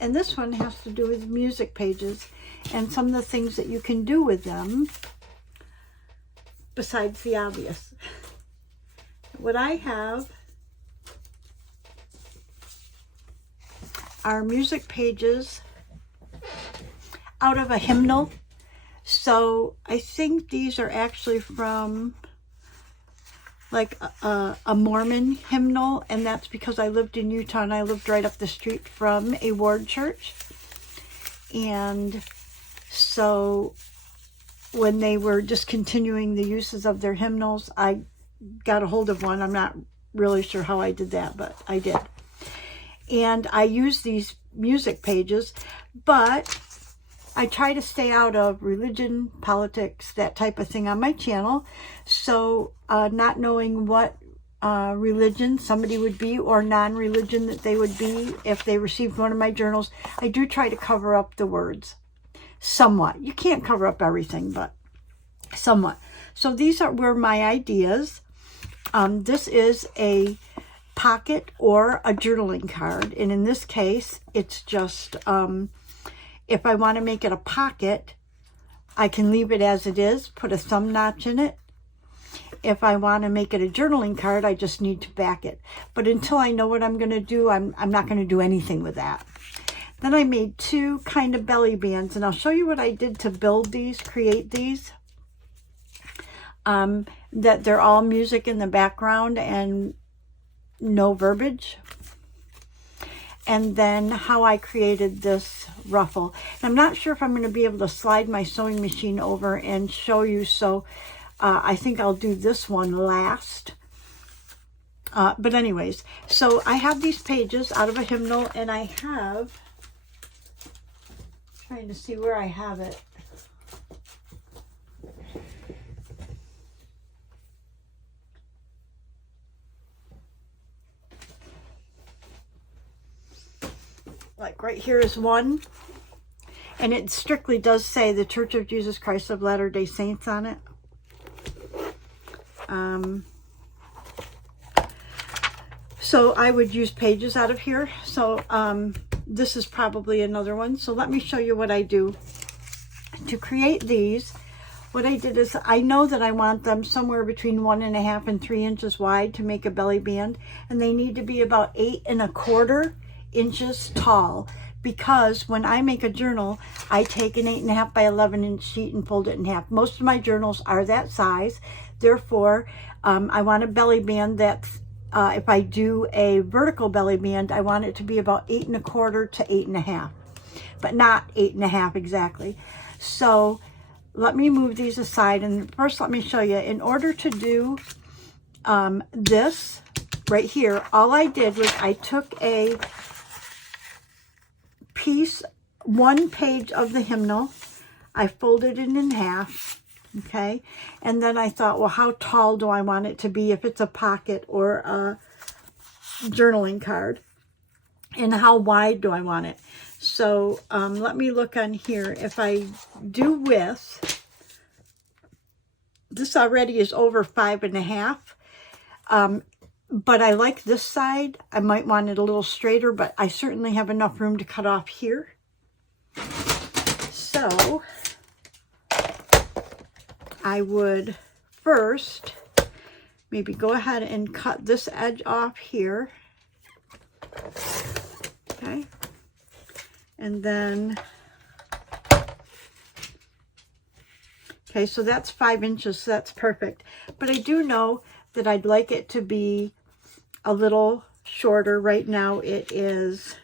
And this one has to do with music pages and some of the things that you can do with them besides the obvious. What I have are music pages out of a hymnal. So I think these are actually from like a Mormon hymnal, and that's because I lived in Utah and I lived right up the street from a ward church. And so when they were discontinuing the uses of their hymnals, I got a hold of one. I'm not really sure how I did that, but I did. And I use these music pages, but I try to stay out of religion, politics, that type of thing on my channel. So not knowing what religion somebody would be or non-religion that they would be if they received one of my journals, I do try to cover up the words somewhat. You can't cover up everything, but somewhat. So these were my ideas. This is a pocket or a journaling card, and in this case it's just if I want to make it a pocket, I can leave it as it is, put a thumb notch in it. If I want to make it a journaling card, I just need to back it. But until I know what I'm going to do, I'm not going to do anything with that. Then I made two kind of belly bands, and I'll show you what I did to build these, create these. That they're all music in the background and no verbiage. And then how I created this ruffle. And I'm not sure if I'm going to be able to slide my sewing machine over and show you, so I think I'll do this one last. But anyways, so I have these pages out of a hymnal, and I have, trying to see where I have it. Like right here is one, and it strictly does say the Church of Jesus Christ of Latter-day Saints on it. So I would use pages out of here. So this is probably another one. So let me show you what I do to create these. What I did is, I know that I want them somewhere between 1.5 and 3 inches wide to make a belly band, and they need to be about 8 1/4 inches tall, because when I make a journal, I take an 8.5 by 11 inch sheet and fold it in half. Most of my journals are that size. Therefore, I want a belly band that's, if I do a vertical belly band, I want it to be about 8 1/4 to 8.5, but not 8.5 exactly. So let me move these aside, and first let me show you. In order to do this right here, all I did was I took a piece, one page of the hymnal, I folded it in half, okay, and then I thought, well, how tall do I want it to be if it's a pocket or a journaling card, and how wide do I want it? So let me look on here. If I do width, this already is over 5.5. But I like this side. I might want it a little straighter, but I certainly have enough room to cut off here. So I would first maybe go ahead and cut this edge off here. Okay. And then, okay, so that's 5 inches, so that's perfect. But I do know that I'd like it to be a little shorter. Right now it is,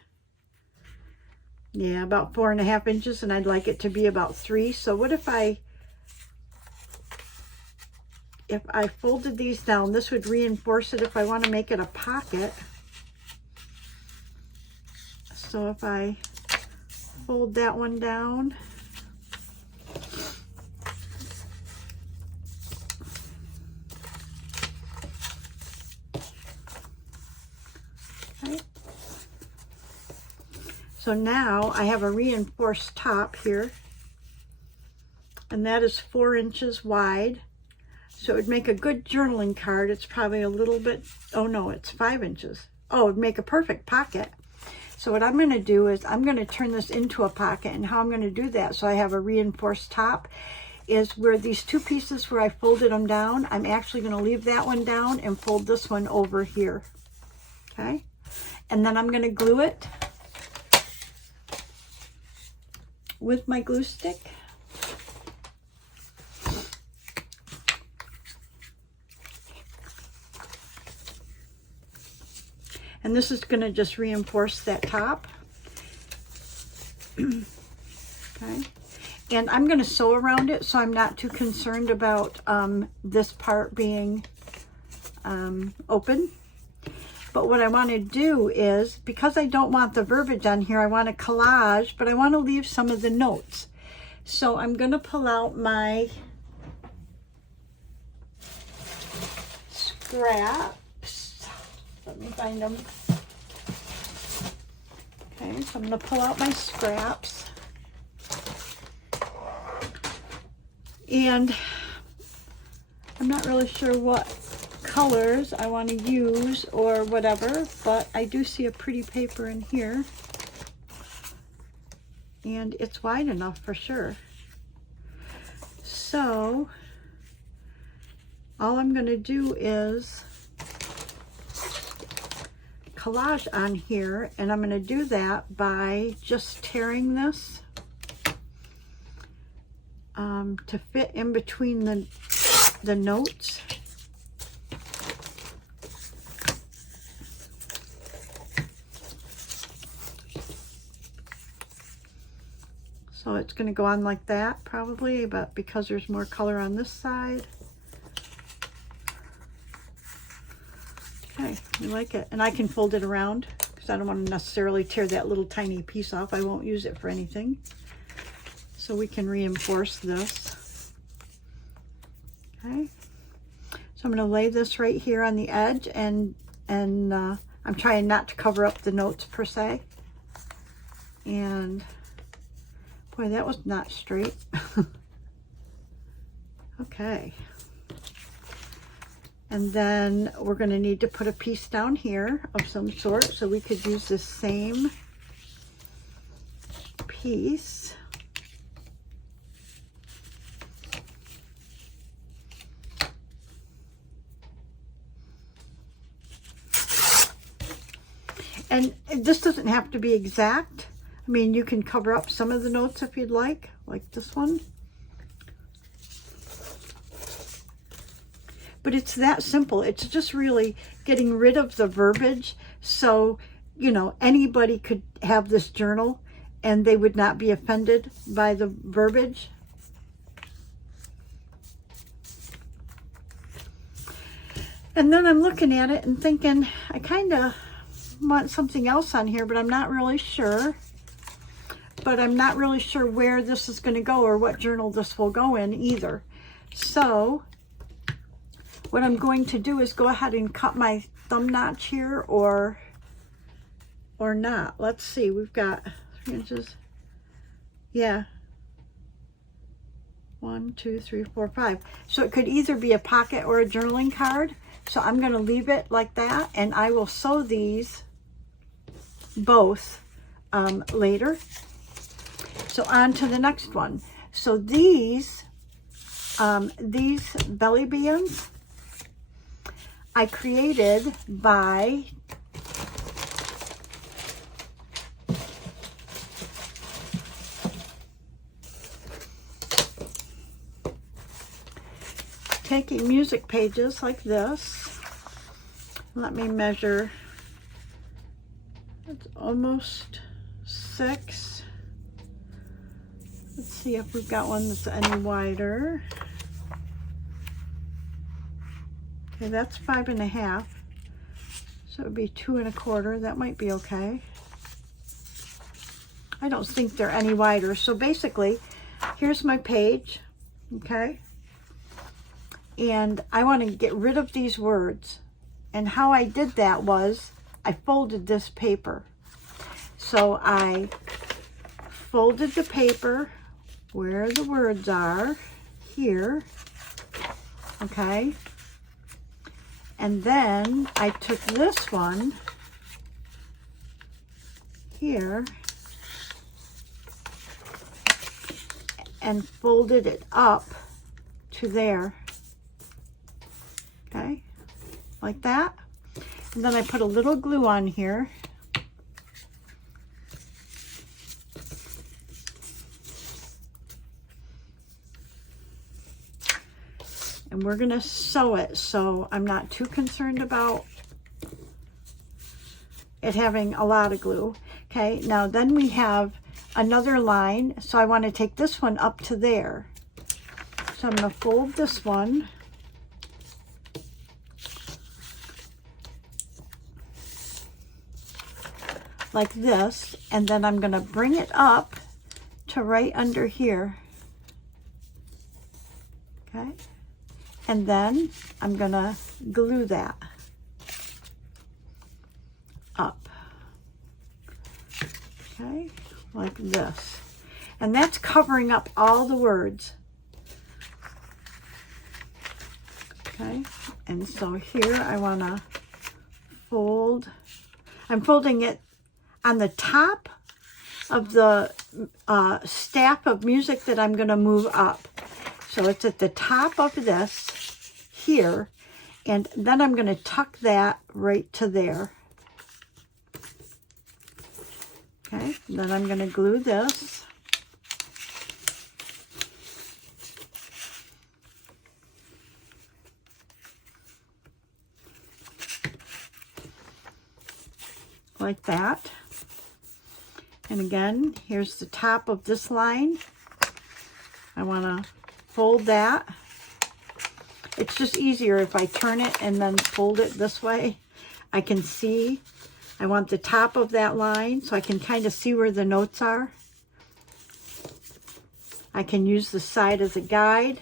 yeah, about 4.5 inches, and I'd like it to be about 3. So what if I folded these down? This would reinforce it if I want to make it a pocket. So if I fold that one down, okay. So now I have a reinforced top here, and that is 4 inches wide. So it would make a good journaling card. It's probably a little bit, oh no, it's 5 inches. Oh, it would make a perfect pocket. So what I'm going to do is I'm going to turn this into a pocket, and how I'm going to do that so I have a reinforced top is where these two pieces where I folded them down, I'm actually going to leave that one down and fold this one over here. Okay, and then I'm going to glue it with my glue stick. And this is going to just reinforce that top. Okay. And I'm going to sew around it, so I'm not too concerned about this part being open. But what I want to do is, because I don't want the verbiage on here, I want to collage, but I want to leave some of the notes. So I'm going to pull out my scraps. Let me find them. Okay, so I'm going to pull out my scraps. And I'm not really sure what colors I want to use or whatever, but I do see a pretty paper in here. And it's wide enough for sure. So all I'm going to do is collage on here, and I'm going to do that by just tearing this to fit in between the notes. So it's going to go on like that probably, but because there's more color on this side. Okay, I like it. And I can fold it around because I don't want to necessarily tear that little tiny piece off. I won't use it for anything. So we can reinforce this. Okay. So I'm going to lay this right here on the edge, and I'm trying not to cover up the notes per se. And boy, that was not straight. Okay. And then we're going to need to put a piece down here of some sort, so we could use the same piece. And this doesn't have to be exact. I mean, you can cover up some of the notes if you'd like this one. But it's that simple. It's just really getting rid of the verbiage. So, you know, anybody could have this journal and they would not be offended by the verbiage. And then I'm looking at it and thinking, I kind of want something else on here, but I'm not really sure. But I'm not really sure where this is going to go or what journal this will go in either. So what I'm going to do is go ahead and cut my thumb notch here, or not. Let's see, we've got 3 inches. Yeah. 1, 2, 3, 4, 5. So it could either be a pocket or a journaling card. So I'm going to leave it like that, and I will sew these both later. So on to the next one. So these belly bands I created by taking music pages like this. Let me measure. It's almost 6. Let's see if we've got one that's any wider. Okay, that's 5.5. So it would be 2 1/4. That might be okay. I don't think they're any wider. So basically, here's my page. Okay. And I want to get rid of these words. And how I did that was I folded this paper. So I folded the paper where the words are here. Okay. And then I took this one here and folded it up to there. Okay, like that. And then I put a little glue on here. And we're going to sew it, so I'm not too concerned about it having a lot of glue. Okay, now then we have another line, so I want to take this one up to there. So I'm going to fold this one. Like this, and then I'm going to bring it up to right under here. Okay, and then I'm going to glue that up. Okay, like this. And that's covering up all the words. Okay, and so here I want to fold. I'm folding it on the top of the staff of music that I'm going to move up. So it's at the top of this here, and then I'm going to tuck that right to there. Okay, then I'm going to glue this. Like that. And again, here's the top of this line. I want to fold that. It's just easier if I turn it and then fold it this way. I can see. I want the top of that line so I can kind of see where the notes are. I can use the side as a guide.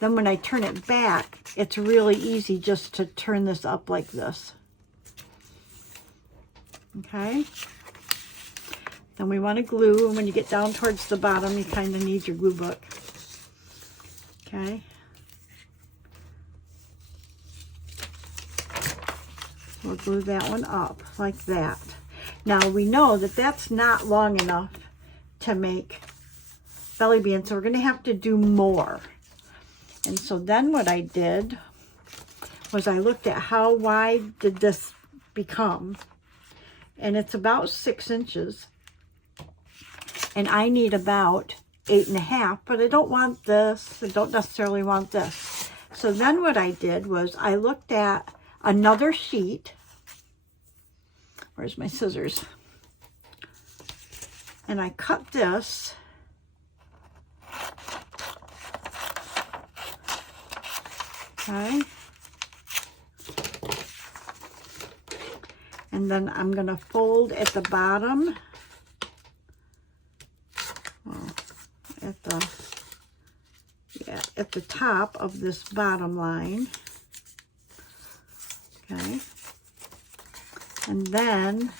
Then when I turn it back, it's really easy just to turn this up like this. Okay. Then we want to glue, and when you get down towards the bottom, you kind of need your glue book. Okay. We'll glue that one up like that. Now we know that that's not long enough to make belly bands, so we're going to have to do more. And so then what I did was I looked at how wide did this become, and it's about 6 inches. And I need about 8.5, but I don't want this. I don't necessarily want this. So then what I did was I looked at another sheet. Where's my scissors? And I cut this. Okay. And then I'm going to fold at the bottom. At the top of this bottom line. Okay. And then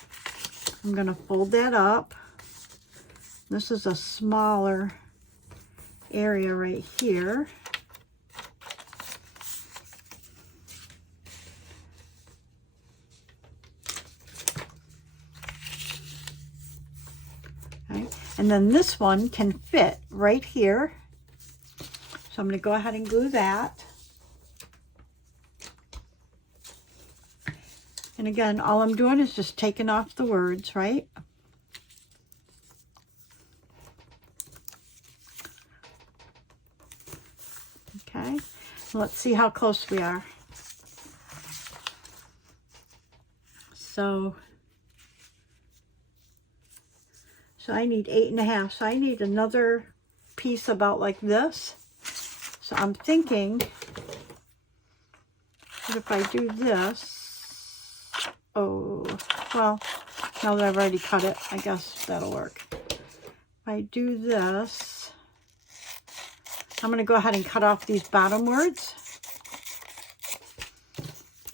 I'm going to fold that up. This is a smaller area right here. Okay. And then this one can fit right here. So I'm going to go ahead and glue that. And again, all I'm doing is just taking off the words, right? Okay, let's see how close we are. So I need 8.5. So I need another piece about like this. So I'm thinking that if I do this, oh, well, now that I've already cut it, I guess that'll work. If I do this, I'm going to go ahead and cut off these bottom words.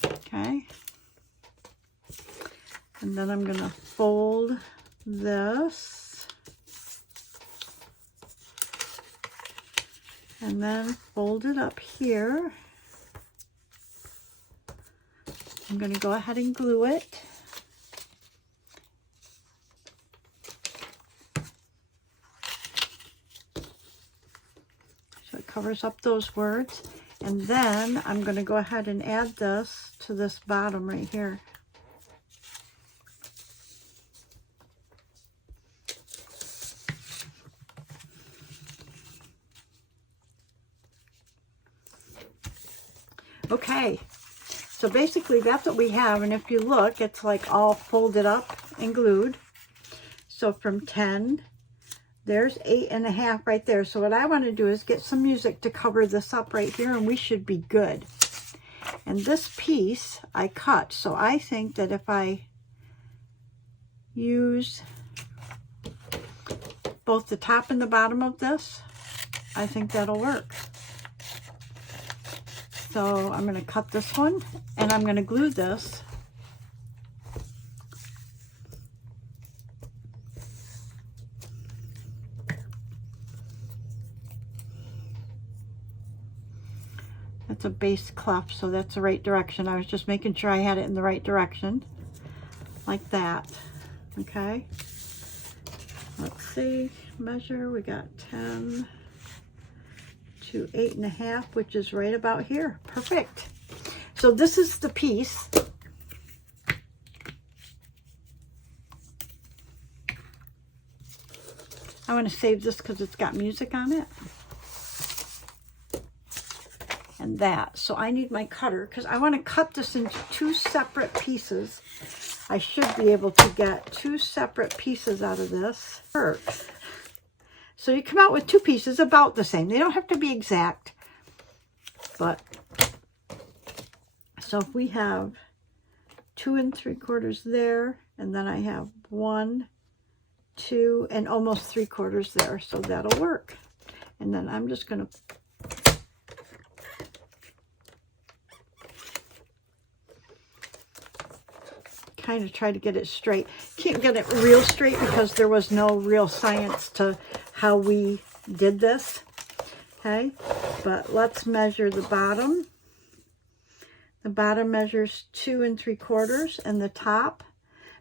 Okay. And then I'm going to fold this. And then fold it up here. I'm going to go ahead and glue it. covers up those words. And then I'm going to go ahead and add this to this bottom right here. Okay, so basically that's what we have, and if you look, it's like all folded up and glued. So from 10, there's 8.5 right there. So what I want to do is get some music to cover this up right here, and we should be good. And this piece I cut, so I think that if I use both the top and the bottom of this, I think that'll work. So I'm going to cut this one, and I'm going to glue this. That's a base clef, so that's the right direction. I was just making sure I had it in the right direction, like that. Okay. Let's see, measure, we got 10 to 8.5, which is right about here. Perfect. So this is the piece. I want to save this because it's got music on it. And that. So I need my cutter because I want to cut this into 2 separate pieces. I should be able to get 2 separate pieces out of this. So you come out with 2 pieces about the same. They don't have to be exact. But, so if we have 2 3/4 there, and then I have 1, 2, and almost 3/4 there. So that'll work. And then I'm just going to kind of try to get it straight. Can't get it real straight because there was no real science to how we did this. Okay, but let's measure the bottom. The bottom measures 2 3/4, and the top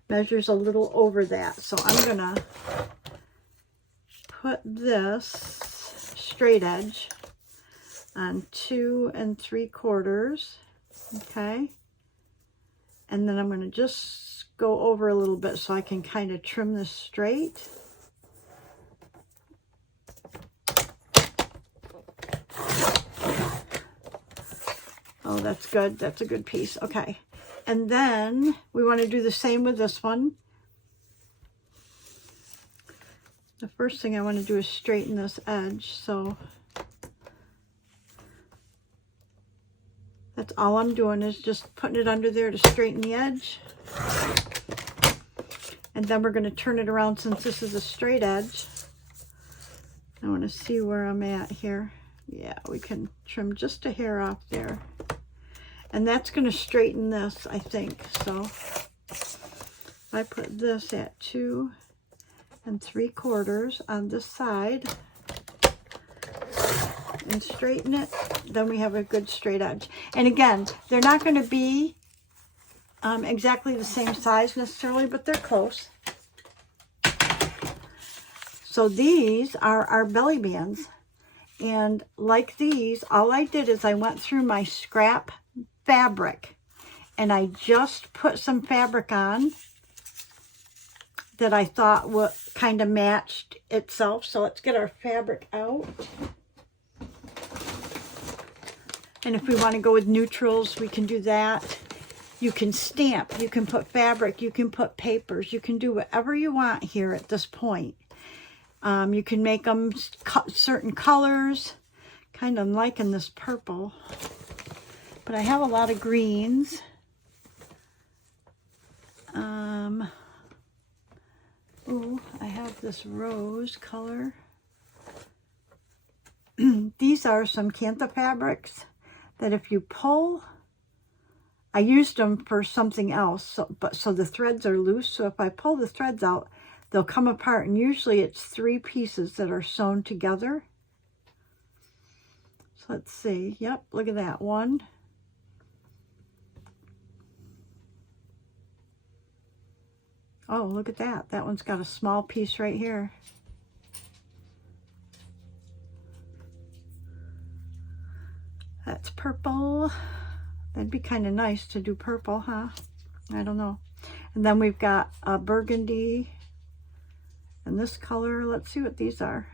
measures a little over that. So I'm gonna put this straight edge on 2 3/4. Okay. And then I'm going to just go over a little bit so I can kind of trim this straight. Oh, that's good. That's a good piece. Okay. And then we want to do the same with this one. The first thing I want to do is straighten this edge. So that's all I'm doing, is just putting it under there to straighten the edge. And then we're going to turn it around since this is a straight edge. I want to see where I'm at here. Yeah, we can trim just a hair off there. And that's going to straighten this, I think. So I put this at 2 3/4 on this side and straighten it, then we have a good straight edge. And again, they're not going to be exactly the same size necessarily, but they're close. So these are our belly bands, and like these, all I did is I went through my scrap fabric and I just put some fabric on that I thought would kind of matched itself. So let's get our fabric out. And if we want to go with neutrals, we can do that. You can stamp, you can put fabric, you can put papers, you can do whatever you want here at this point. You can make them certain colors. Kind of liking this purple. But I have a lot of greens. Oh, I have this rose color. These are some Cantha fabrics that if you pull, I used them for something else, so the threads are loose. So if I pull the threads out, they'll come apart, and usually it's 3 pieces that are sewn together. So let's see. Yep, look at that. 1. Oh, look at that. That one's got a small piece right here. purple. That'd be kind of nice to do purple, huh? I don't know. And then we've got a burgundy and this color. Let's see what these are.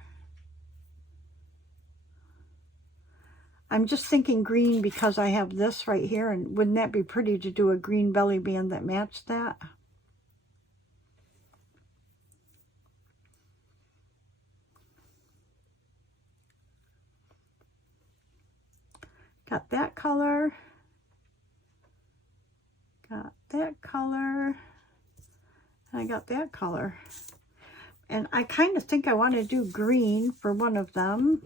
I'm just thinking green because I have this right here, and wouldn't that be pretty to do a green belly band that matched that? Got that color. Got that color. And I got that color. And I kind of think I want to do green for one of them.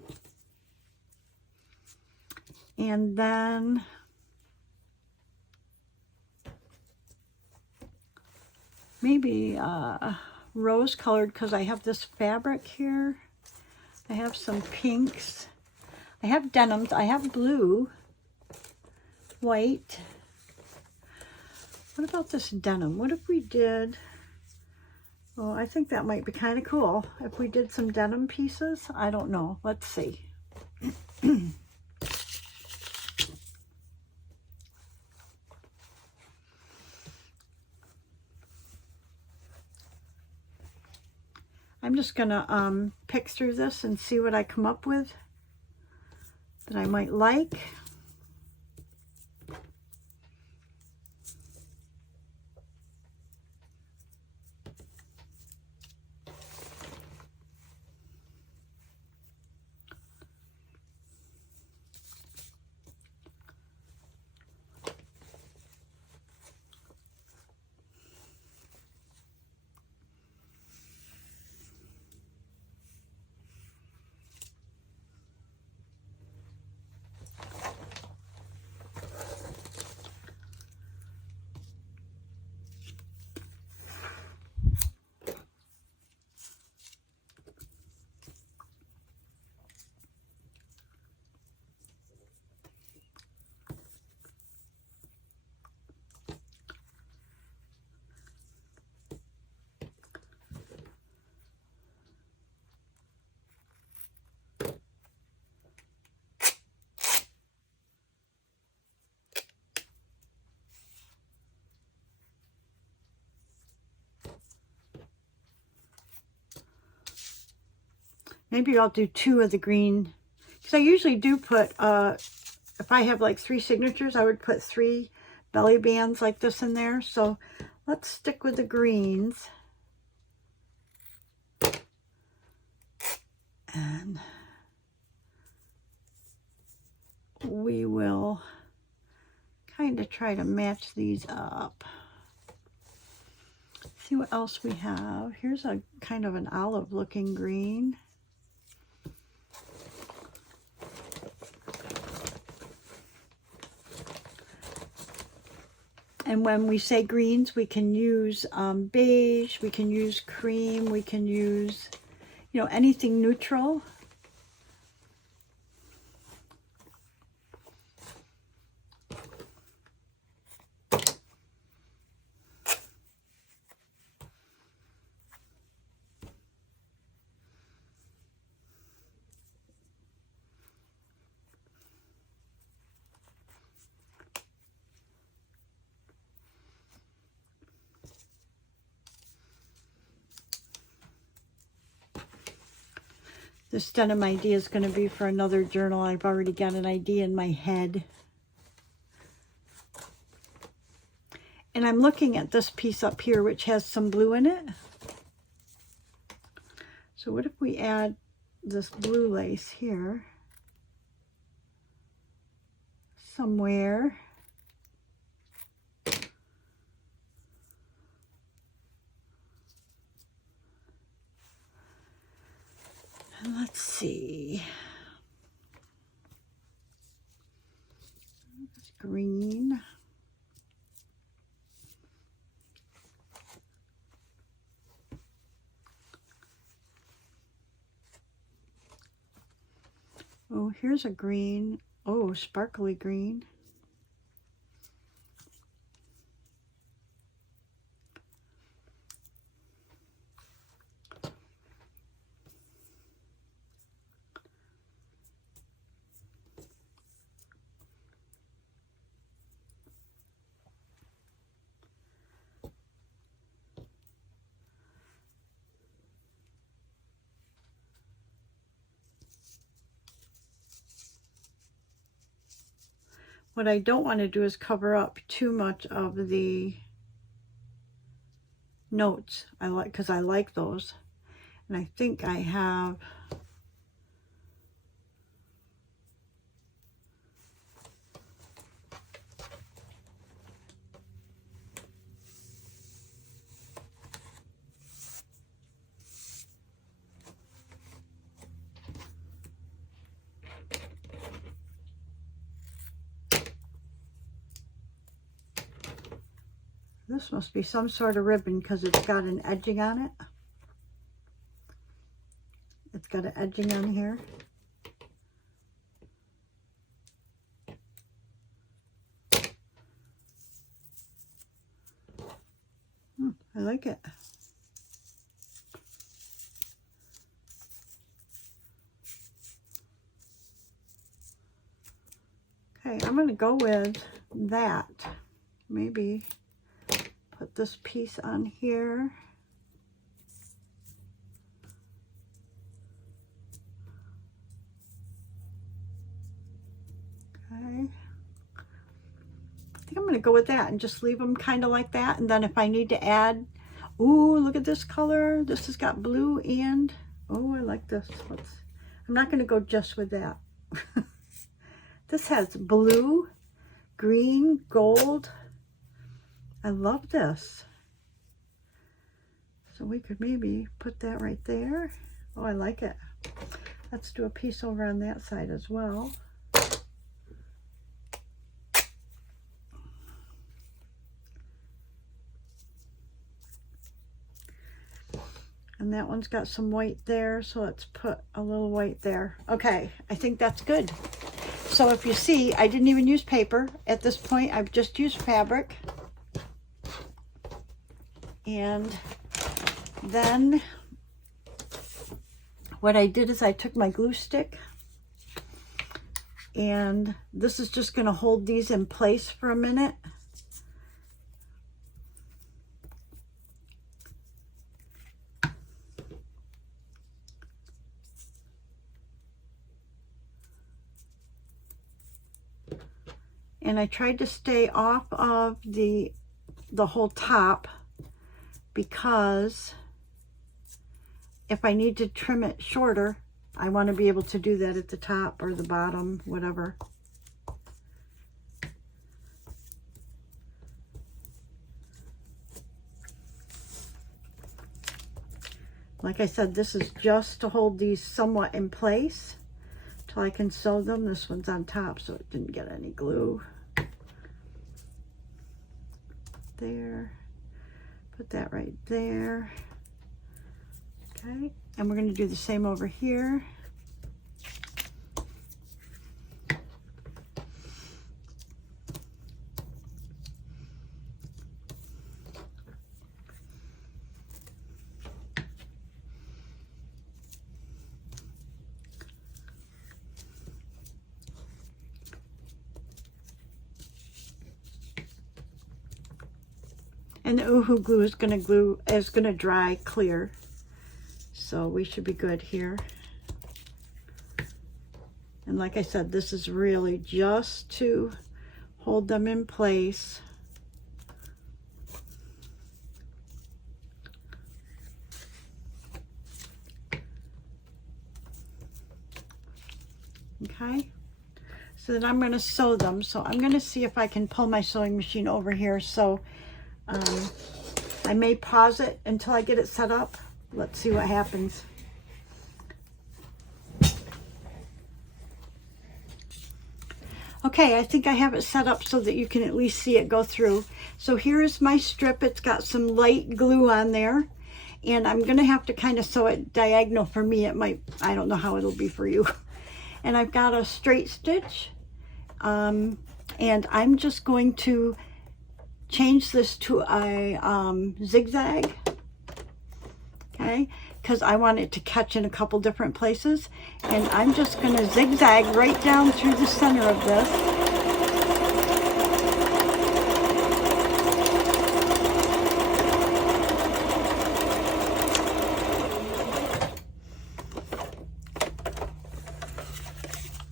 And then maybe rose colored, because I have this fabric here. I have some pinks. I have denims. I have blue, white. What about this denim? What if we did, well, I think that might be kind of cool. If we did some denim pieces, I don't know. Let's see. I'm just gonna pick through this and see what I come up with that I might like. Maybe I'll do 2 of the green, because I usually do put, if I have like 3 signatures, I would put 3 belly bands like this in there. So let's stick with the greens. And we will kind of try to match these up. See what else we have. Here's a kind of an olive looking green. And when we say greens, we can use beige, we can use cream, we can use, you know, anything neutral. This denim idea is going to be for another journal. I've already got an idea in my head. And I'm looking at this piece up here, which has some blue in it. So what if we add this blue lace here somewhere? Let's see. It's green. Oh, here's a green. Oh, sparkly green. what I don't want to do is cover up too much of the notes. Because I like those. And I think I have this must be some sort of ribbon because it's got an edging on it. It's got an edging on here. I like it. Okay, I'm going to go with that. Maybe put this piece on here. Okay. I think I'm going to go with that and just leave them kind of like that. And then if I need to add, ooh, look at this color. This has got blue and, oh, I like this. I'm not going to go just with that. This has blue, green, gold. I love this. So we could maybe put that right there. Oh, I like it. Let's do a piece over on that side as well. And that one's got some white there, so let's put a little white there. Okay, I think that's good. So if you see, I didn't even use paper. At this point, I've just used fabric. And then what I did is I took my glue stick, and this is just going to hold these in place for a minute. And I tried to stay off of the whole top, because if I need to trim it shorter, I want to be able to do that at the top or the bottom, whatever. Like I said, this is just to hold these somewhat in place till I can sew them. This one's on top, so it didn't get any glue. There. Put that right there. Okay, and we're going to do the same over here. And the Uhu glue is going to dry clear, so we should be good here. And like I said, this is really just to hold them in place. Okay, so then I'm going to sew them. So I'm going to see if I can pull my sewing machine over here. So I may pause it until I get it set up. Let's see what happens. Okay, I think I have it set up so that you can at least see it go through. So here's my strip. It's got some light glue on there, and I'm going to have to kind of sew it diagonal for me. It might, I don't know how it'll be for you. And I've got a straight stitch, and I'm just going to change this to a zigzag, okay, because I want it to catch in a couple different places. And I'm just going to zigzag right down through the center of this.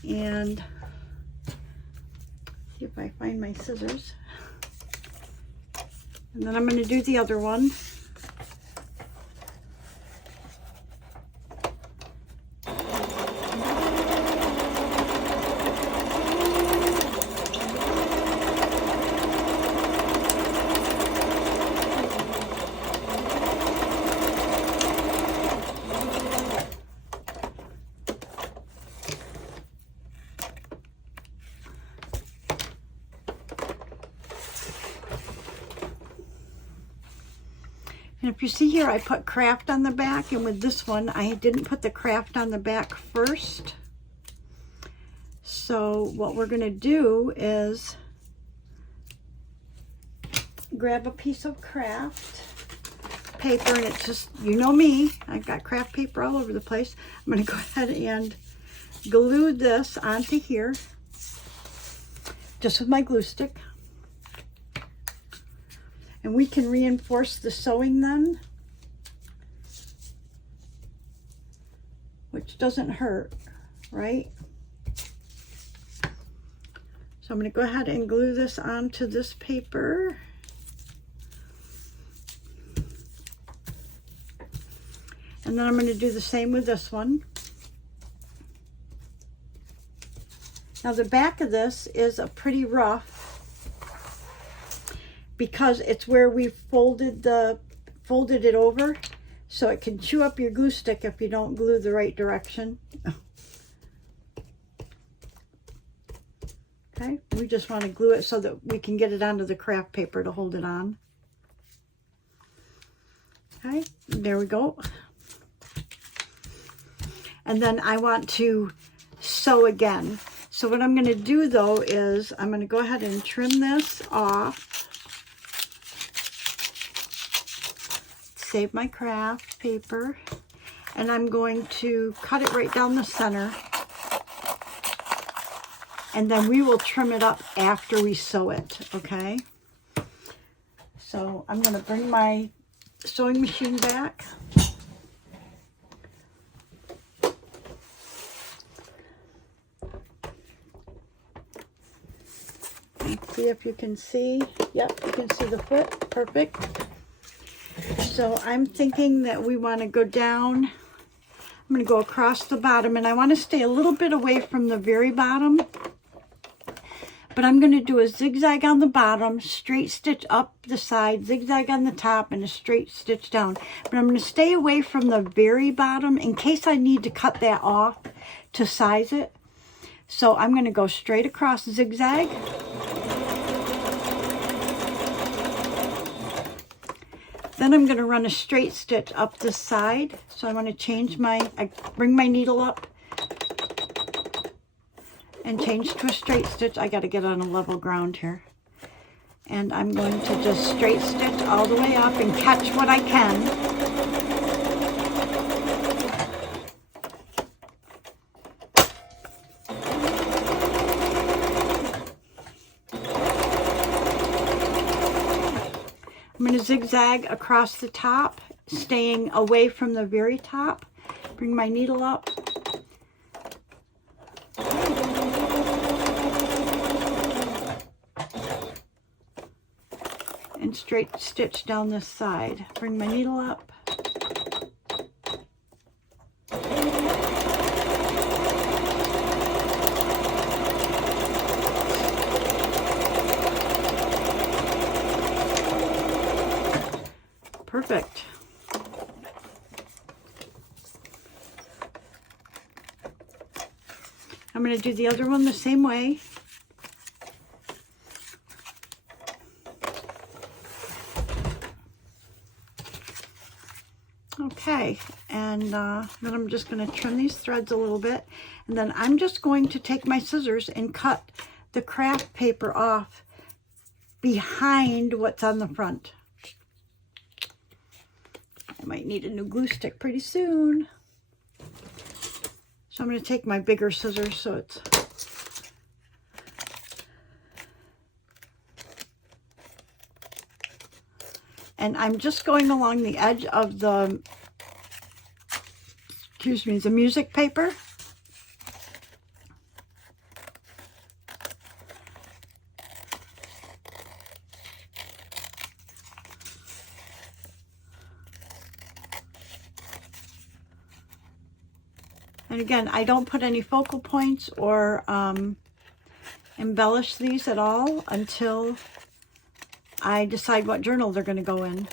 And see if I And then I'm going to do the other one. And if you see here, I put craft on the back, and with this one, I didn't put the craft on the back first. So what we're gonna do is grab a piece of craft paper, and it's just, you know me, I've got craft paper all over the place. I'm gonna go ahead and glue this onto here, just with my glue stick. And we can reinforce the sewing then, which doesn't hurt, right? So I'm going to go ahead and glue this onto this paper. And then I'm going to do the same with this one. Now the back of this is a pretty rough, because it's where we folded it over, so it can chew up your glue stick if you don't glue the right direction. Okay, we just want to glue it so that we can get it onto the craft paper to hold it on. Okay, there we go. And then I want to sew again. So what I'm going to do though is I'm going to go ahead and trim this off. Save my craft paper, and I'm going to cut it right down the center, and then we will trim it up after we sew it, okay? So I'm going to bring my sewing machine back. Let's see if you can see. Yep, you can see the foot. Perfect. So I'm thinking that we want to go down. I'm going to go across the bottom, and I want to stay a little bit away from the very bottom. But I'm going to do a zigzag on the bottom, straight stitch up the side, zigzag on the top, and a straight stitch down. But I'm going to stay away from the very bottom in case I need to cut that off to size it. So I'm going to go straight across, zigzag. Then I'm going to run a straight stitch up this side. So I'm going to change I bring my needle up and change to a straight stitch. I got to get on a level ground here. And I'm going to just straight stitch all the way up and catch what I can. I'm going to zigzag across the top, staying away from the very top. Bring my needle up. And straight stitch down this side. Bring my needle up. Perfect. I'm going to do the other one the same way. Okay, and then I'm just going to trim these threads a little bit, and then I'm just going to take my scissors and cut the craft paper off behind what's on the front. I might need a new glue stick pretty soon. So I'm going to take my bigger scissors so it's... And I'm just going along the edge of the, excuse me, the music paper. And again, I don't put any focal points or embellish these at all until I decide what journal they're going to go in.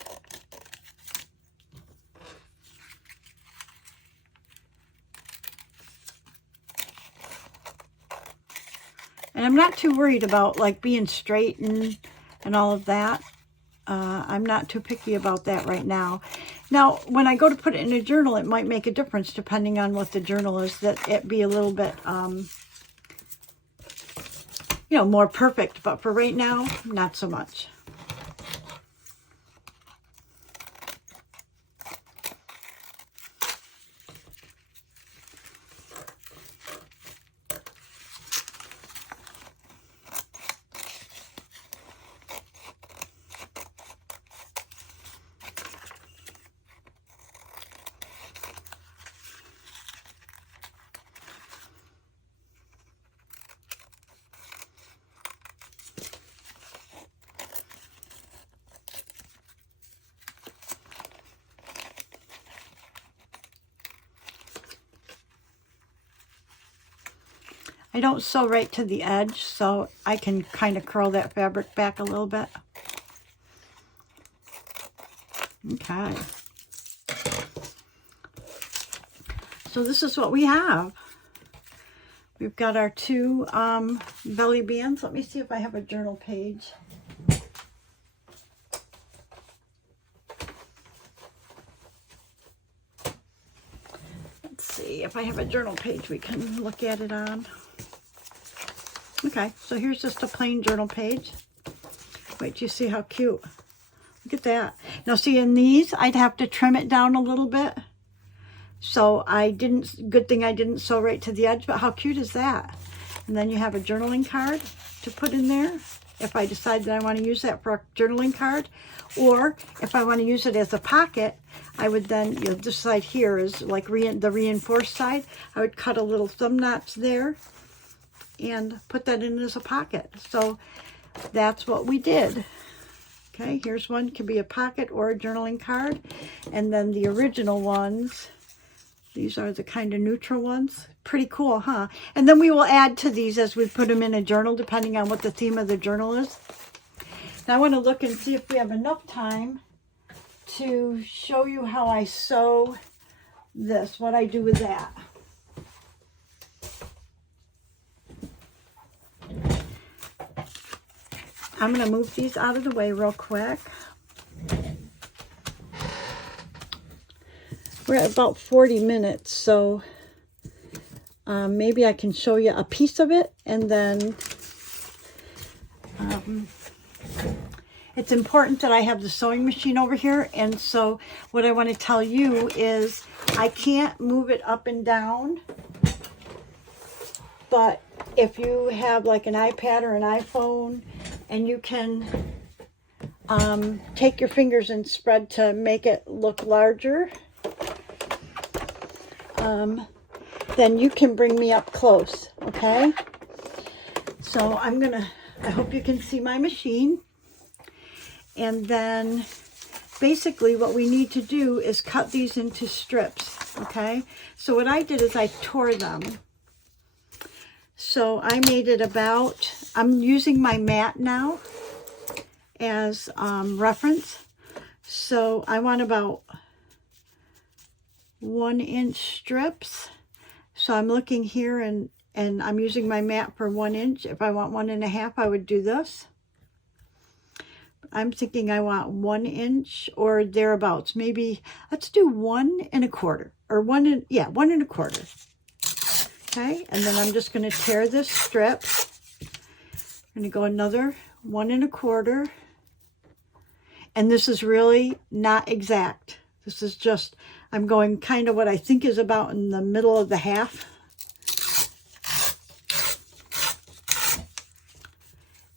And I'm not too worried about like being straight and all of that. I'm not too picky about that right now. Now, when I go to put it in a journal, it might make a difference depending on what the journal is, that it be a little bit, you know, more perfect. But for right now, not so much. I don't sew right to the edge, so I can kind of curl that fabric back a little bit. Okay. So this is what we have. We've got our two belly bands. Let me see if I have a journal page. Let's see if I have a journal page we can look at it on. Okay, so here's just a plain journal page. Wait, you see how cute? Look at that. Now see, in these, I'd have to trim it down a little bit. So I didn't, good thing I didn't sew right to the edge, but how cute is that? And then you have a journaling card to put in there. If I decide that I want to use that for a journaling card, or if I want to use it as a pocket, I would then, you know, this side here is like the reinforced side. I would cut a little thumb notch there and put that in as a pocket. So that's what we did. Okay, here's one, could be a pocket or a journaling card. And then the original ones, these are the kind of neutral ones. Pretty cool, huh? And then we will add to these as we put them in a journal, depending on what the theme of the journal is. Now I want to look and see if we have enough time to show you how I sew this, what I do with that. I'm going to move these out of the way real quick. We're at about 40 minutes, so maybe I can show you a piece of it, and then it's important that I have the sewing machine over here, and so what I want to tell you is I can't move it up and down, but if you have like an iPad or an iPhone, and you can take your fingers and spread to make it look larger, then you can bring me up close, okay? So I hope you can see my machine. And then basically what we need to do is cut these into strips, okay? So what I did is I tore them. So I made it about, I'm using my mat now as reference. So I want about 1-inch strips. So I'm looking here and I'm using my mat for 1 inch. If I want 1.5, I would do this. I'm thinking I want 1 inch or thereabouts. Maybe let's do 1 1/4 or 1 1/4. Okay, and then I'm just going to tear this strip. I'm going to go another 1 1/4. And this is really not exact. This is just, I'm going kind of what I think is about in the middle of the half.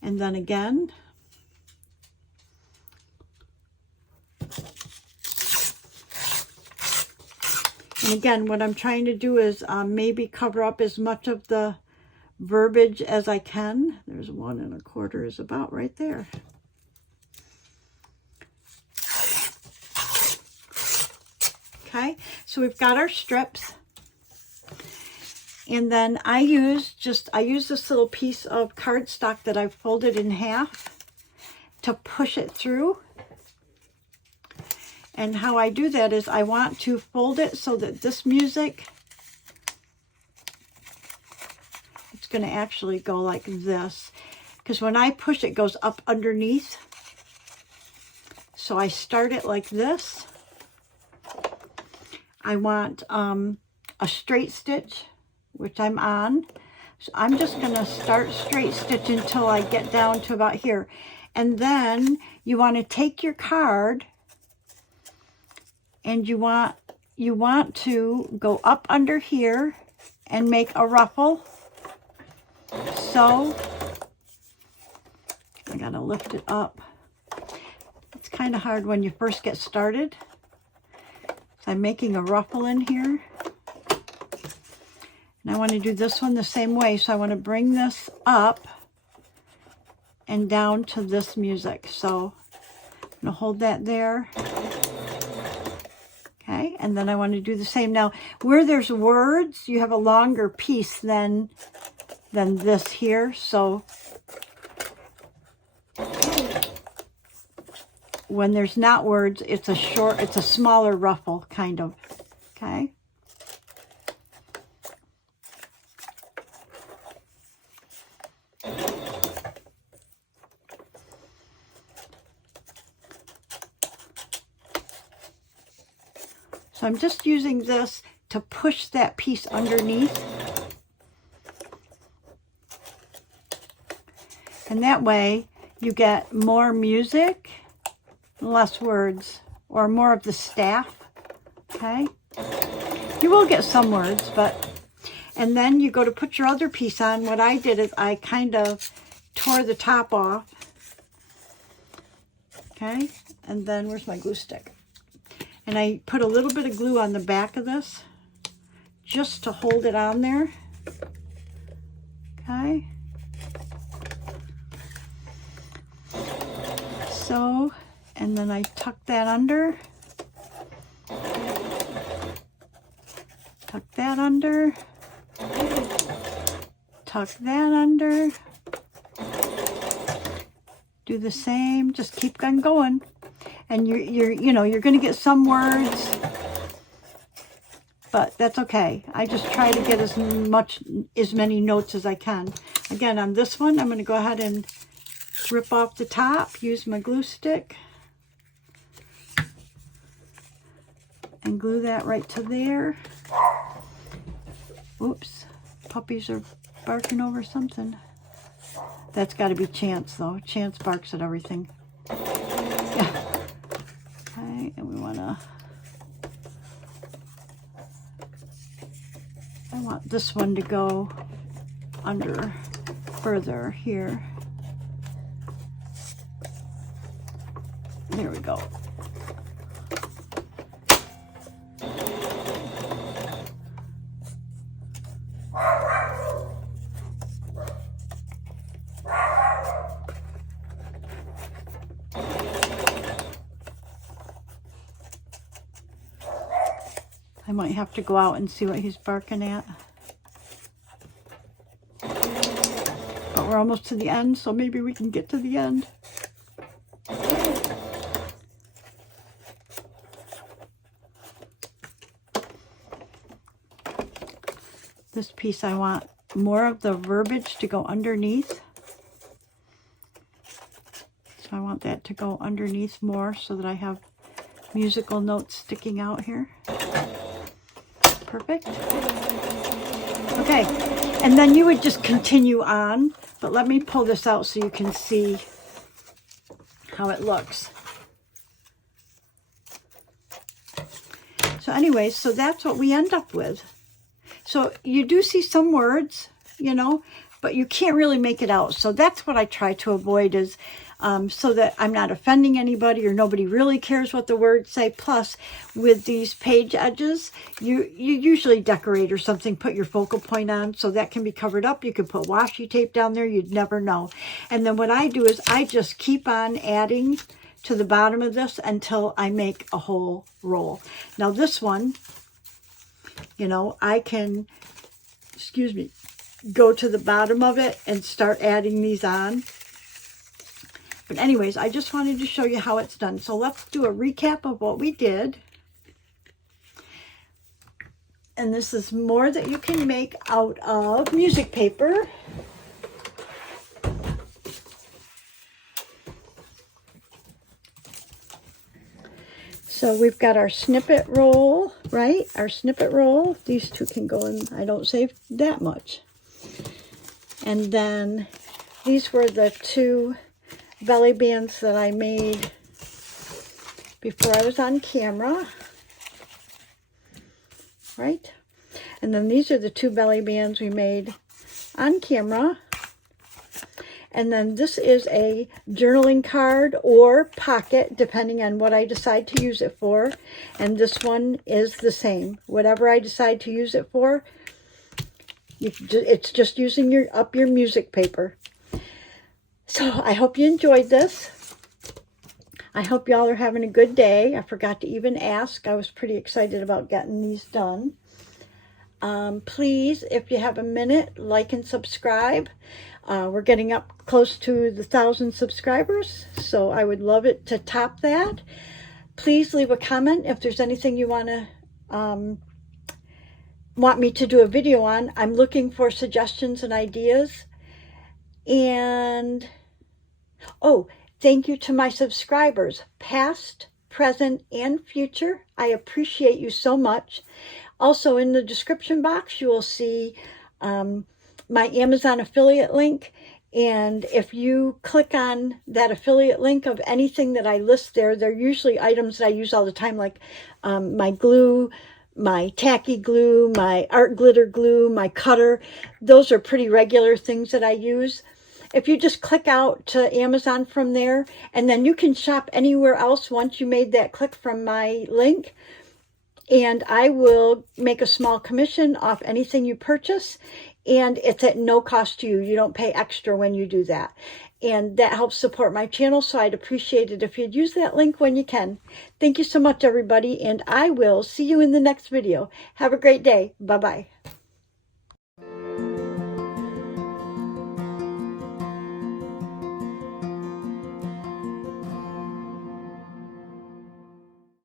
And then again. And again, what I'm trying to do is maybe cover up as much of the verbiage as I can. There's 1 1/4 is about right there. Okay, so we've got our strips. And then I use this little piece of cardstock that I've folded in half to push it through. And how I do that is I want to fold it so that this music, it's going to actually go like this. Because when I push, it goes up underneath. So I start it like this. I want a straight stitch, which I'm on. So I'm just going to start straight stitch until I get down to about here. And then you want to take your card and you want to go up under here and make a ruffle. So I gotta lift it up. It's kind of hard when you first get started. So I'm making a ruffle in here. And I want to do this one the same way. So I want to bring this up and down to this music. So I'm going to hold that there. Okay, and then I want to do the same. Now, where there's words, you have a longer piece than this here. So when there's not words, it's a smaller ruffle, kind of. Okay. So I'm just using this to push that piece underneath. And that way you get more music, less words, or more of the staff. Okay? You will get some words, but... And then you go to put your other piece on. What I did is I kind of tore the top off. Okay? And then, where's my glue stick? And I put a little bit of glue on the back of this just to hold it on there. Okay. So, and then I tuck that under. Tuck that under. Tuck that under. Do the same, just keep on going. And you're going to get some words, but that's okay. I just try to get as many notes as I can. Again, on this one, I'm going to go ahead and rip off the top, use my glue stick, and glue that right to there. Oops, puppies are barking over something. That's got to be Chance, though. Chance barks at everything. Yeah. Okay, and we want to... I want this one to go under further here. There we go. I might have to go out and see what he's barking at. But we're almost to the end, so maybe we can get to the end. This piece, I want more of the verbiage to go underneath. So I want that to go underneath more so that I have musical notes sticking out here. Perfect. Okay, and then you would just continue on, but let me pull this out so you can see how it looks. So anyways, so that's what we end up with. So you do see some words, you know, but you can't really make it out. So that's what I try to avoid, is so that I'm not offending anybody or nobody really cares what the words say. Plus, with these page edges, you usually decorate or something, put your focal point on, so that can be covered up. You can put washi tape down there. You'd never know. And then what I do is I just keep on adding to the bottom of this until I make a whole roll. Now this one, you know, I can excuse me, go to the bottom of it and start adding these on. But anyways, I just wanted to show you how it's done. So let's do a recap of what we did. And this is more that you can make out of music paper. So we've got our snippet roll, right? Our snippet roll. These two can go in. I don't save that much. And then these were the two belly bands that I made before I was on camera, right? And then these are the two belly bands we made on camera. And then this is a journaling card or pocket, depending on what I decide to use it for. And this one is the same. Whatever I decide to use it for, it's just using your music paper. So I hope you enjoyed this. I hope y'all are having a good day. I forgot to even ask. I was pretty excited about getting these done. Please, if you have a minute, like and subscribe. We're getting up close to the 1,000 subscribers, so I would love it to top that. Please leave a comment if there's anything you want me to do a video on. I'm looking for suggestions and ideas. And oh, thank you to my subscribers, past, present, and future. I appreciate you so much. Also, in the description box, you will see my Amazon affiliate link. And if you click on that affiliate link of anything that I list there, they're usually items that I use all the time, like my glue, my tacky glue, my art glitter glue, my cutter. Those are pretty regular things that I use. If you just click out to Amazon from there, and then you can shop anywhere else once you made that click from my link, and I will make a small commission off anything you purchase, and it's at no cost to you. You don't pay extra when you do that. And that helps support my channel, so I'd appreciate it if you'd use that link when you can. Thank you so much, everybody, and I will see you in the next video. Have a great day. Bye-bye.